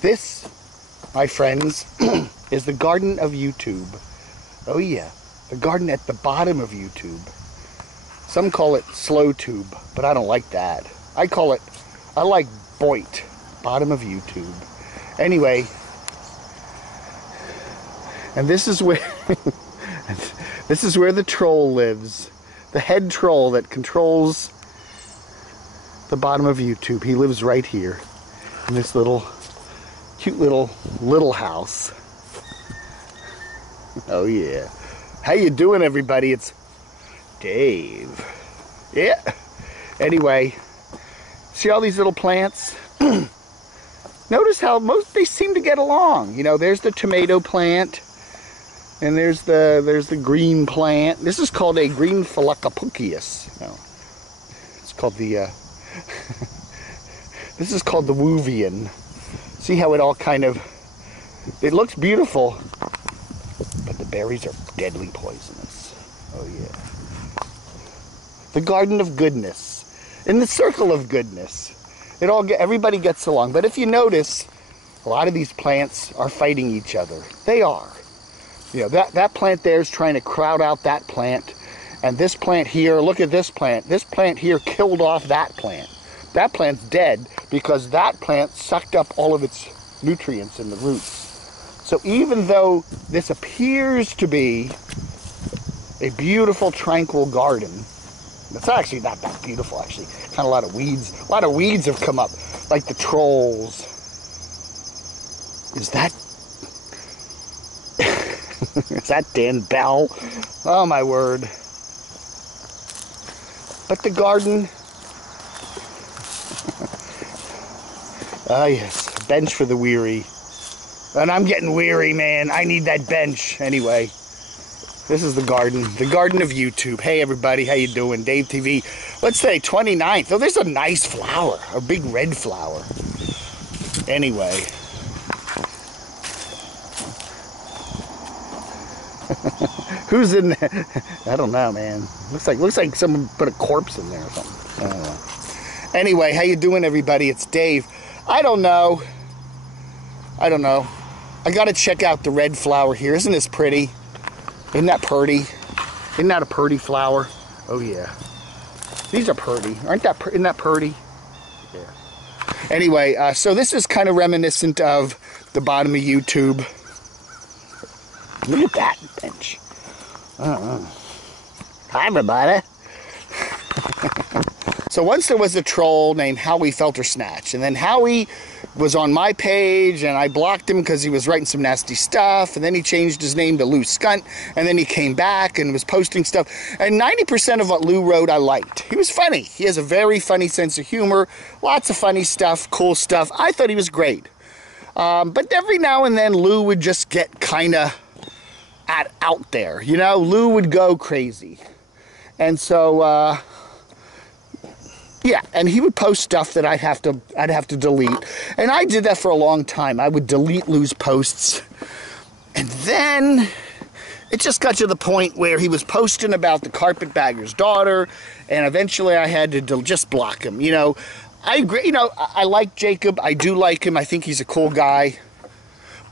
This, my friends, is the garden of YouTube. Oh yeah, the garden at the bottom of YouTube. Some call it slow tube, but I don't like that. I like Boit, bottom of YouTube. Anyway, and this is where this is where the troll lives. The head troll that controls the bottom of YouTube. He lives right here in this little cute little house. Oh yeah. How you doing, everybody? It's Dave. Yeah. Anyway, see all these little plants? Notice how they seem to get along. You know, there's the tomato plant, and there's the green plant. This is called a green phalacopucus. No, it's called the this is called the Wuvian. See how it all kind of, it looks beautiful, but the berries are deadly poisonous. Oh yeah. The garden of goodness, in the circle of goodness. Everybody gets along. But if you notice, a lot of these plants are fighting each other. They are. You know, that plant there is trying to crowd out that plant. And this plant here, look at this plant. This plant here killed off that plant. That plant's dead because that plant sucked up all of its nutrients in the roots. So even though this appears to be a beautiful, tranquil garden, it's actually not that beautiful, actually. Kind of a lot of weeds. A lot of weeds have come up, like the trolls. Is that... is that Dan Bell? Oh, my word. But the garden... ah, yes. A bench for the weary. And I'm getting weary, man. I need that bench. Anyway. This is the garden of YouTube. Hey everybody, how you doing? Dave TV. Let's say 29th. Oh, there's a nice flower, a big red flower. Anyway. Who's in there? I don't know, man. Looks like someone put a corpse in there or something. I don't know. Anyway, how you doing everybody? It's Dave. I don't know. I gotta check out the red flower here. Isn't this pretty? Isn't that pretty? Isn't that a pretty flower? Oh yeah. These are pretty. Isn't that pretty? Yeah. Anyway, so this is kind of reminiscent of the bottom of YouTube. Look at that bench. Hi everybody. So once there was a troll named Howie Feltersnatch, and then Howie was on my page, and I blocked him because he was writing some nasty stuff, and then he changed his name to Lou Skunt, and then he came back and was posting stuff, and 90% of what Lou wrote I liked. He was funny. He has a very funny sense of humor, lots of funny stuff, cool stuff. I thought he was great. But every now and then Lou would just get kind of out there, you know? Lou would go crazy. And so, yeah, and he would post stuff that I'd have to delete. And I did that for a long time. I would delete Lou's posts. And then it just got to the point where he was posting about the carpetbagger's daughter, and eventually I had to just block him. You know, I agree, you know, I like Jacob. I do like him. I think he's a cool guy.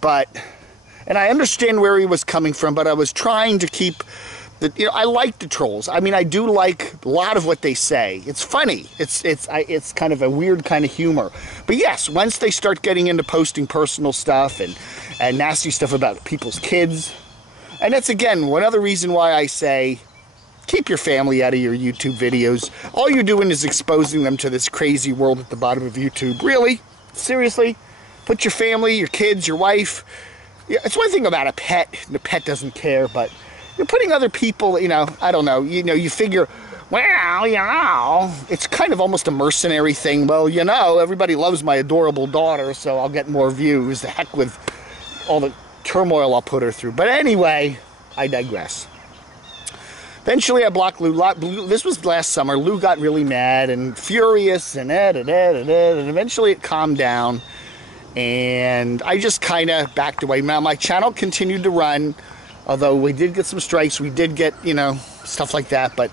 And I understand where he was coming from, but I was trying to keep... you know, I like the trolls. I mean, I do like a lot of what they say. It's funny. It's kind of a weird kind of humor. But yes, once they start getting into posting personal stuff and nasty stuff about people's kids, and that's, again, one other reason why I say, keep your family out of your YouTube videos. All you're doing is exposing them to this crazy world at the bottom of YouTube. Really? Seriously? Put your family, your kids, your wife. Yeah, it's one thing about a pet. The pet doesn't care, but... you're putting other people, you know, I don't know, you figure, well, you know, it's kind of almost a mercenary thing. Well, you know, everybody loves my adorable daughter, so I'll get more views. The heck with all the turmoil I'll put her through. But anyway, I digress. Eventually, I blocked Lou. This was last summer. Lou got really mad and furious, and eventually it calmed down. And I just kind of backed away. Now, my channel continued to run. Although we did get some strikes, we did get, you know, stuff like that, but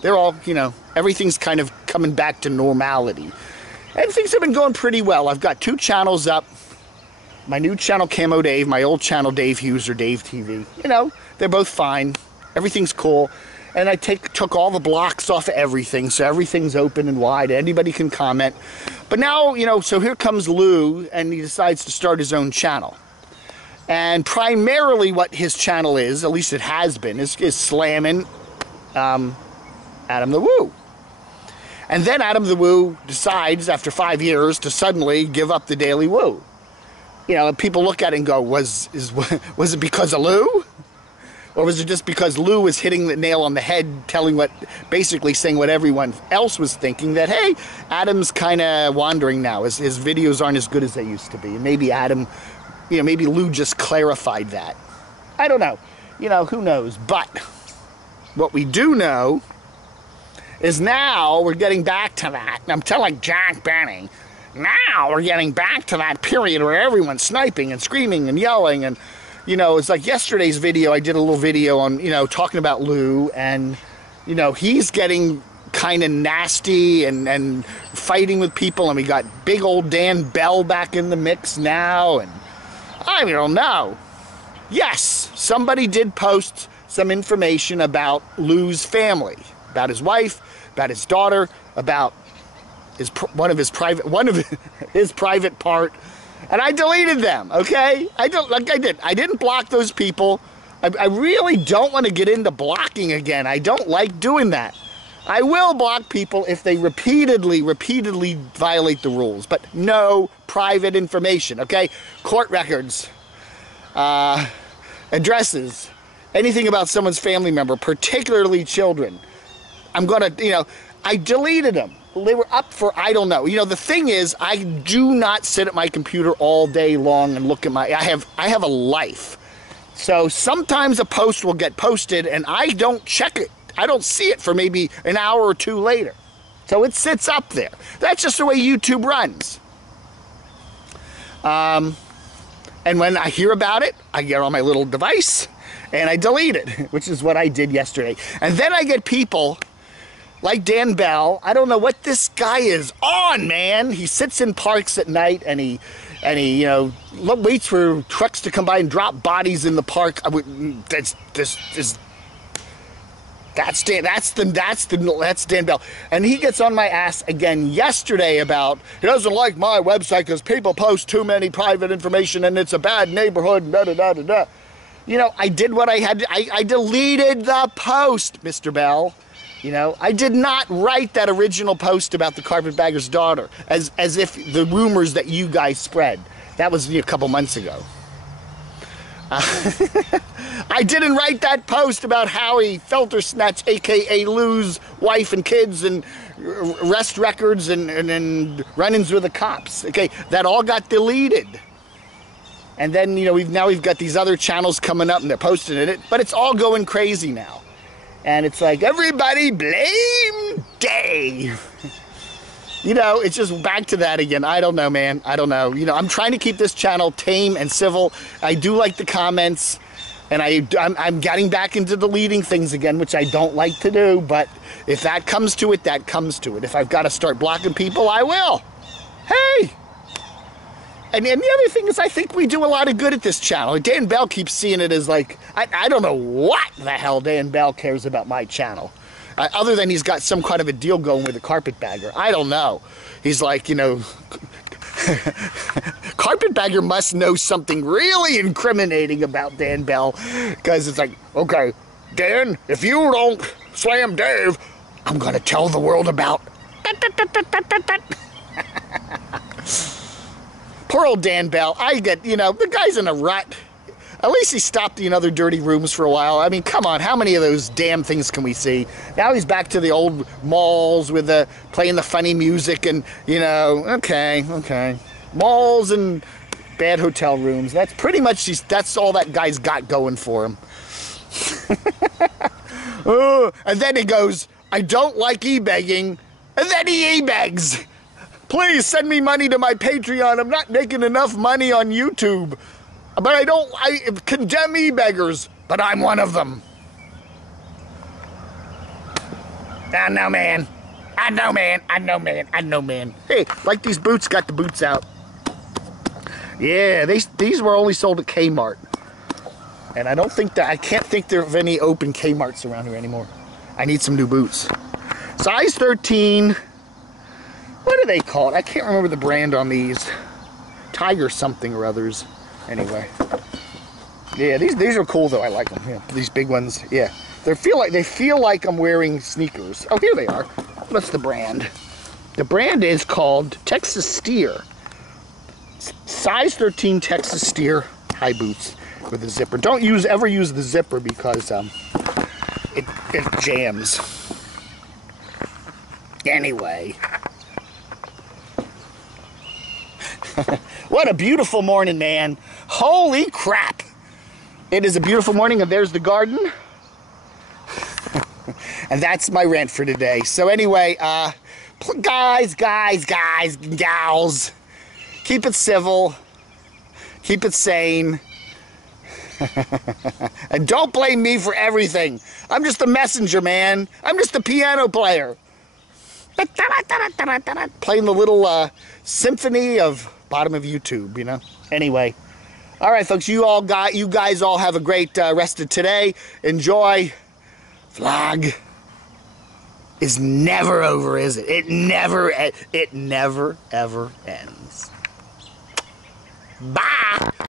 they're all, you know, everything's kind of coming back to normality. And things have been going pretty well. I've got 2 channels up. My new channel, Camo Dave, my old channel, Dave Hughes or Dave TV. You know, they're both fine. Everything's cool. And I took all the blocks off of everything, so everything's open and wide. Anybody can comment. But now, you know, so here comes Lou, and he decides to start his own channel. And primarily what his channel is, at least it has been, is slamming Adam the Woo. And then Adam the Woo decides, after 5 years, to suddenly give up the Daily Woo. You know, and people look at it and go, was it because of Lou? Or was it just because Lou was hitting the nail on the head, basically saying what everyone else was thinking, that, hey, Adam's kind of wandering now. His videos aren't as good as they used to be. And maybe Adam, you know, maybe Lou just clarified that. I don't know. You know, who knows? But what we do know is now we're getting back to that. I'm telling Jack Benny, now we're getting back to that period where everyone's sniping and screaming and yelling. And, you know, it's like yesterday's video, I did a little video on, you know, talking about Lou, and, you know, he's getting kind of nasty and fighting with people, and we got big old Dan Bell back in the mix now, and I don't know. Yes, somebody did post some information about Lou's family, about his wife, about his daughter, about one of his private part. And I deleted them, okay? I didn't block those people. I really don't want to get into blocking again. I don't like doing that. I will block people if they repeatedly violate the rules, but no private information, okay? Court records, addresses, anything about someone's family member, particularly children. I'm gonna, you know, I deleted them. They were up for, I don't know. You know, the thing is, I do not sit at my computer all day long and look at I have a life. So sometimes a post will get posted and I don't check it. I don't see it for maybe an hour or two later. So it sits up there. That's just the way YouTube runs. And when I hear about it, I get on my little device and I delete it, which is what I did yesterday. And then I get people like Dan Bell. I don't know what this guy is on, man. He sits in parks at night and he you know, waits for trucks to come by and drop bodies in the park. That's Dan Bell. And he gets on my ass again yesterday about, he doesn't like my website because people post too many private information and it's a bad neighborhood, and da-da-da-da-da. You know, I did what I had to, I deleted the post, Mr. Bell. You know, I did not write that original post about the carpetbagger's daughter as if the rumors that you guys spread. That was a couple months ago. I didn't write that post about Howie Feltersnatch, a.k.a. Lou's wife and kids, and arrest records and run-ins with the cops. Okay, that all got deleted. And then, you know, we've got these other channels coming up and they're posting it, but it's all going crazy now. And it's like, everybody blame Dave. You know, it's just back to that again. I don't know, man. I don't know. You know, I'm trying to keep this channel tame and civil. I do like the comments, and I'm getting back into deleting things again, which I don't like to do. But if that comes to it, that comes to it. If I've got to start blocking people, I will. Hey! And the other thing is, I think we do a lot of good at this channel. Dan Bell keeps seeing it as like, I don't know what the hell Dan Bell cares about my channel. Other than he's got some kind of a deal going with a carpetbagger. I don't know. He's like, you know, carpetbagger must know something really incriminating about Dan Bell. Because it's like, okay, Dan, if you don't slam Dave, I'm going to tell the world about... Poor old Dan Bell. I get, you know, the guy's in a rut. At least he stopped in other dirty rooms for a while. I mean, come on, how many of those damn things can we see? Now he's back to the old malls with playing the funny music and, you know, okay. Malls and bad hotel rooms. That's pretty much, that's all that guy's got going for him. And then he goes, I don't like e-begging. And then he e-begs. Please send me money to my Patreon. I'm not making enough money on YouTube. But I condemn e-beggars, but I'm one of them. I know, man. I know, man. Hey, like these boots, got the boots out. Yeah, these were only sold at Kmart. And I can't think there of any open Kmarts around here anymore. I need some new boots. Size 13. What do they call it? I can't remember the brand on these. Tiger something or others. Anyway. Yeah, these are cool though. I like them. Yeah, these big ones. Yeah. They feel like I'm wearing sneakers. Oh, here they are. What's the brand? The brand is called Texas Steer. Size 13 Texas Steer high boots with a zipper. Don't ever use the zipper because it jams. Anyway. What a beautiful morning, man. Holy crap. It is a beautiful morning, and there's the garden. And that's my rant for today. So anyway, guys, gals, keep it civil. Keep it sane. And don't blame me for everything. I'm just a messenger, man. I'm just a piano player. Playing the little symphony of bottom of YouTube, you know? Anyway. All right, folks, you guys all have a great rest of today. Enjoy. Vlog is never over, is it? It never, ever ends. Bye.